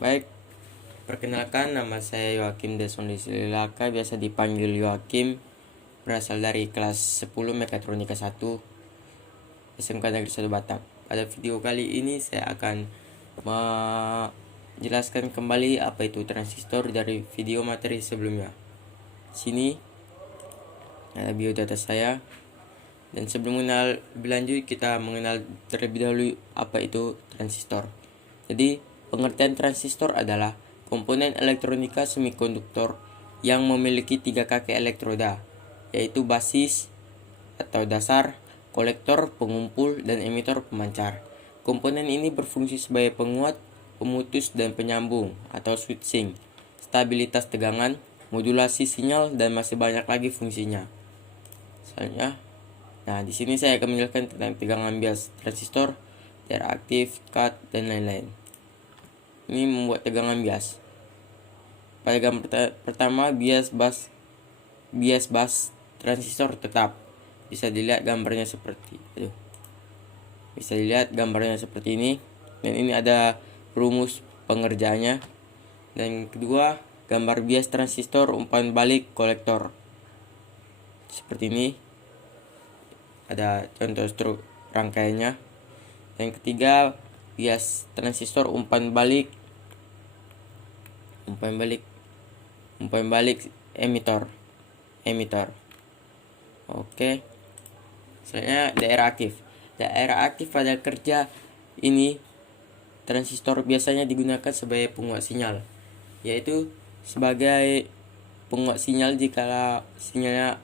Baik, perkenalkan nama saya Yoakim Desonde Sililaka, biasa dipanggil Yoakim, berasal dari kelas 10 Mekatronika 1 SMK Negeri 1 Batam. Pada video kali ini saya akan menjelaskan kembali apa itu transistor dari video materi sebelumnya. Sini ada biodata saya. Dan sebelum lebih lanjut, kita mengenal terlebih dahulu apa itu transistor. Jadi, pengertian transistor adalah komponen elektronika semikonduktor yang memiliki 3 kaki elektroda, yaitu basis atau dasar, kolektor, pengumpul, dan emitor pemancar. Komponen ini berfungsi sebagai penguat, pemutus, dan penyambung atau switching, stabilitas tegangan, modulasi sinyal, dan masih banyak lagi fungsinya. Di sini saya akan menjelaskan tentang tegangan bias transistor, daerah aktif, cut, dan lain-lain. Ini membuat tegangan bias. Pada gambar pertama, bias bus transistor tetap. Bisa dilihat gambarnya seperti ini. Dan ini ada rumus pengerjaannya. Dan kedua, gambar bias transistor umpan balik kolektor. Seperti ini. Ada contoh rangkaiannya. Dan ketiga, bias transistor umpan balik emitor. Oke. Selanjutnya daerah aktif pada kerja ini, transistor biasanya digunakan sebagai penguat sinyal, yaitu sebagai penguat sinyal jika sinyalnya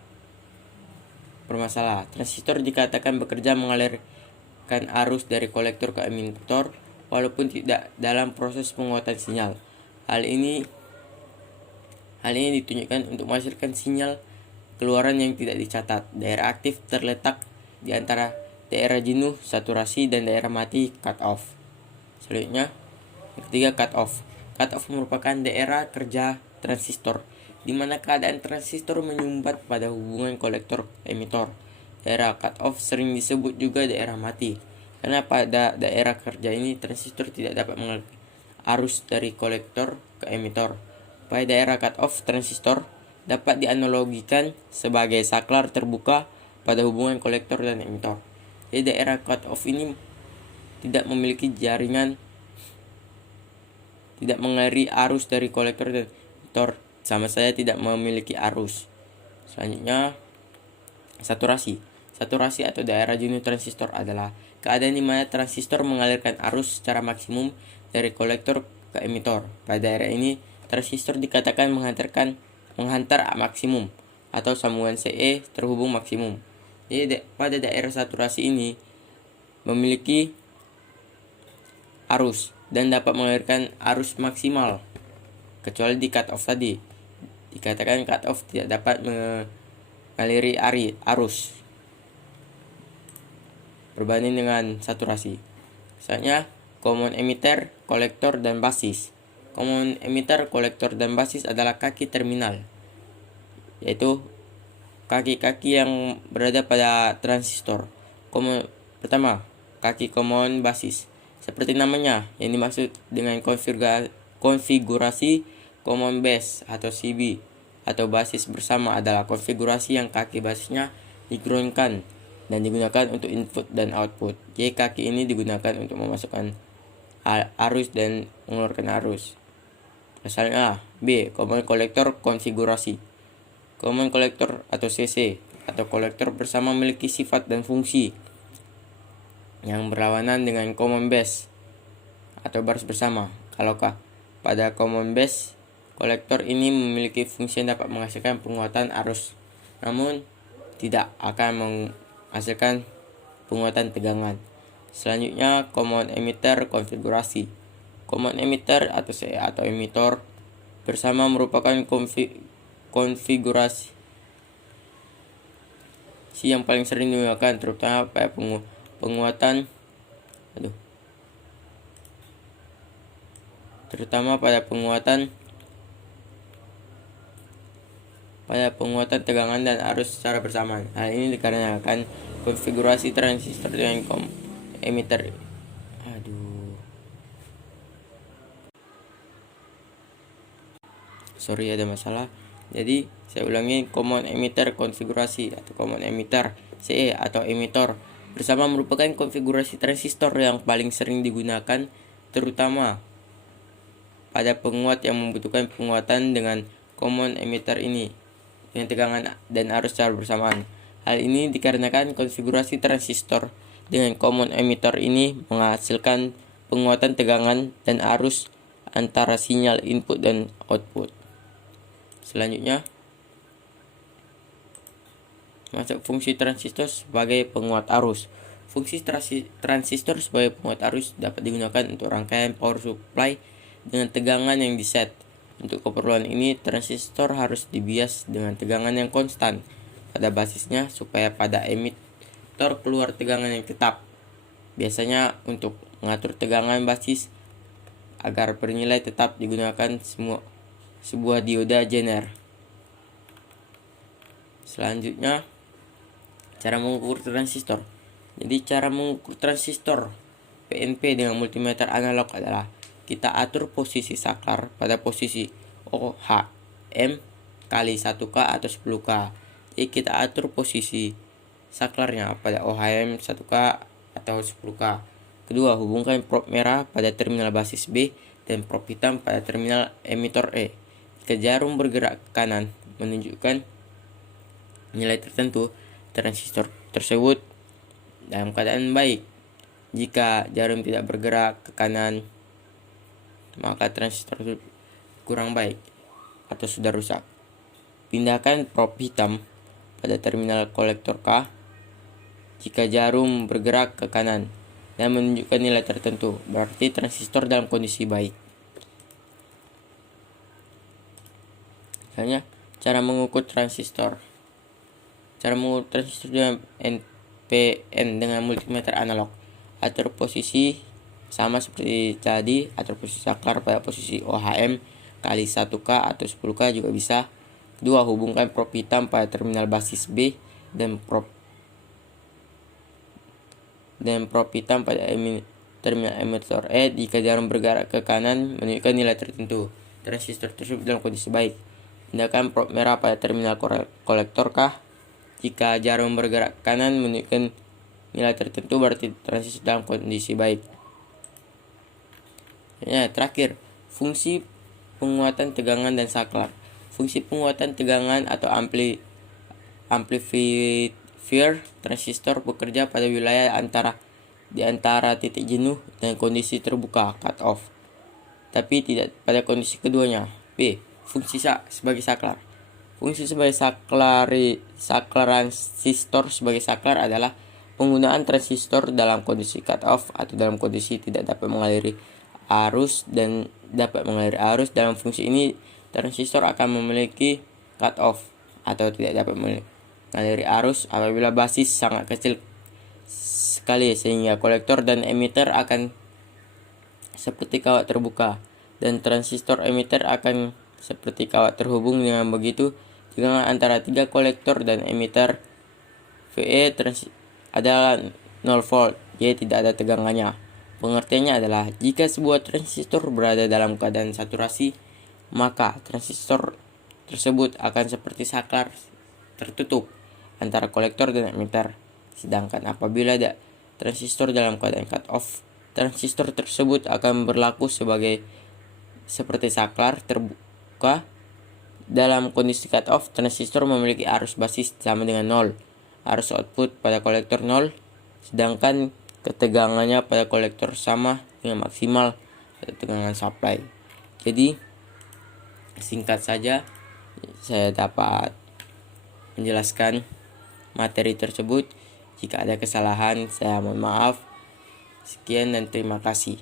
bermasalah. Transistor dikatakan bekerja mengalirkan arus dari kolektor ke emitor walaupun tidak dalam proses penguatan sinyal. Hal ini ditunjukkan untuk menghasilkan sinyal keluaran yang tidak dicatat. Daerah aktif terletak di antara daerah jenuh saturasi dan daerah mati cut off. Selanjutnya, yang ketiga, cut off. Cut off merupakan daerah kerja transistor di mana keadaan transistor menyumbat pada hubungan kolektor emitor. Daerah cut off sering disebut juga daerah mati karena pada daerah kerja ini transistor tidak dapat mengalirkan arus dari kolektor ke emitor. Pada daerah cut off, transistor dapat dianalogikan sebagai saklar terbuka pada hubungan kolektor dan emitor. Jadi daerah cut off ini tidak memiliki jaringan, tidak mengaliri arus dari kolektor dan emitor, sama saja tidak memiliki arus. Selanjutnya, saturasi. Saturasi atau daerah jenuh transistor adalah keadaan di mana transistor mengalirkan arus secara maksimum dari kolektor ke emitor. Pada daerah ini, transistor dikatakan menghantar maksimum atau sambungan CE terhubung maksimum. Jadi pada daerah saturasi ini memiliki arus dan dapat mengalirkan arus maksimal, kecuali di cut off tadi. Dikatakan cut off tidak dapat mengaliri arus berbanding dengan saturasi. Misalnya, common emitter, kolektor, dan basis. Common emitter, kolektor, dan basis adalah kaki terminal, yaitu kaki-kaki yang berada pada transistor. Pertama, kaki common basis. Seperti namanya, yang dimaksud dengan konfigurasi common base atau CB atau basis bersama adalah konfigurasi yang kaki basisnya digroundkan dan digunakan untuk input dan output. Jadi kaki ini digunakan untuk memasukkan arus dan mengeluarkan arus. Misalnya B, common collector konfigurasi. Common collector atau CC atau kolektor bersama memiliki sifat dan fungsi yang berlawanan dengan common base atau baris bersama. Kalaulah pada common base, kolektor ini memiliki fungsi yang dapat menghasilkan penguatan arus, namun tidak akan menghasilkan penguatan tegangan. Selanjutnya, common emitter konfigurasi. Common emitter atau CE atau emitor bersama merupakan konfigurasi yang paling sering digunakan terutama pada penguatan tegangan dan arus secara bersamaan. Hal ini dikarenakan konfigurasi transistor dengan emitter Sorry, ada masalah. Jadi saya ulangi, common emitter konfigurasi atau common emitter CE atau emitor bersama merupakan konfigurasi transistor yang paling sering digunakan, terutama pada penguat yang membutuhkan penguatan dengan common emitter ini dengan tegangan dan arus secara bersamaan. Hal ini dikarenakan konfigurasi transistor dengan common emitter ini menghasilkan penguatan tegangan dan arus antara sinyal input dan output. Selanjutnya, masuk fungsi transistor sebagai penguat arus. Fungsi transistor sebagai penguat arus dapat digunakan untuk rangkaian power supply dengan tegangan yang diset. Untuk keperluan ini, transistor harus dibias dengan tegangan yang konstan pada basisnya supaya pada emitor keluar tegangan yang tetap. Biasanya untuk mengatur tegangan basis agar bernilai tetap digunakan sebuah dioda Zener. Selanjutnya, cara mengukur transistor. Jadi cara mengukur transistor PNP dengan multimeter analog adalah kita atur posisi saklar pada posisi OHM kali 1K atau 10K. Jadi kita atur posisi saklarnya pada OHM 1K atau 10K. Kedua, hubungkan probe merah pada terminal basis B dan probe hitam pada terminal emitor E. Jika jarum bergerak ke kanan menunjukkan nilai tertentu, transistor tersebut dalam keadaan baik. Jika jarum tidak bergerak ke kanan, maka transistor kurang baik atau sudah rusak. Pindahkan probe hitam pada terminal kolektor K jika jarum bergerak ke kanan dan menunjukkan nilai tertentu, berarti transistor dalam kondisi baik. Misalnya, cara mengukur transistor. Cara mengukur transistor dengan NPN dengan multimeter analog. Atur posisi sama seperti tadi, atur posisi saklar pada posisi OHM kali 1K atau 10K juga bisa. Kedua, hubungkan probe hitam pada terminal basis B dan probe hitam pada terminal emitor E. Jika jarum bergerak ke kanan menunjukkan nilai tertentu, transistor tersebut dalam kondisi baik. Pindahkan probe merah pada terminal kolektor K. Jika jarum bergerak ke kanan menunjukkan nilai tertentu, berarti transistor dalam kondisi baik. Ya, terakhir, fungsi penguatan tegangan dan saklar. Fungsi penguatan tegangan atau amplifier transistor bekerja pada wilayah di antara titik jenuh dan kondisi terbuka cut off, tapi tidak pada kondisi keduanya. B. Fungsi sebagai saklar. Fungsi sebagai transistor sebagai saklar adalah penggunaan transistor dalam kondisi cut off atau dalam kondisi tidak dapat mengaliri arus dan dapat mengaliri arus. Dalam fungsi ini, transistor akan memiliki cut off atau tidak dapat mengaliri arus apabila basis sangat kecil sekali sehingga kolektor dan emitter akan seperti kawat terbuka dan transistor emitter akan seperti kawat terhubung. Dengan begitu, tegangan antara tiga kolektor dan emitter VE adalah 0 volt, jadi tidak ada tegangannya. Pengertiannya adalah jika sebuah transistor berada dalam keadaan saturasi, maka transistor tersebut akan seperti saklar tertutup antara kolektor dan emitter. Sedangkan apabila ada transistor dalam keadaan cut off, transistor tersebut akan berlaku seperti saklar terbuka. Dalam kondisi cut off, transistor memiliki arus basis sama dengan 0, arus output pada kolektor 0, sedangkan ketegangannya pada kolektor sama dengan maksimal pada tegangan supply. Jadi singkat saja saya dapat menjelaskan materi tersebut. Jika ada kesalahan, saya mohon maaf. Sekian dan terima kasih.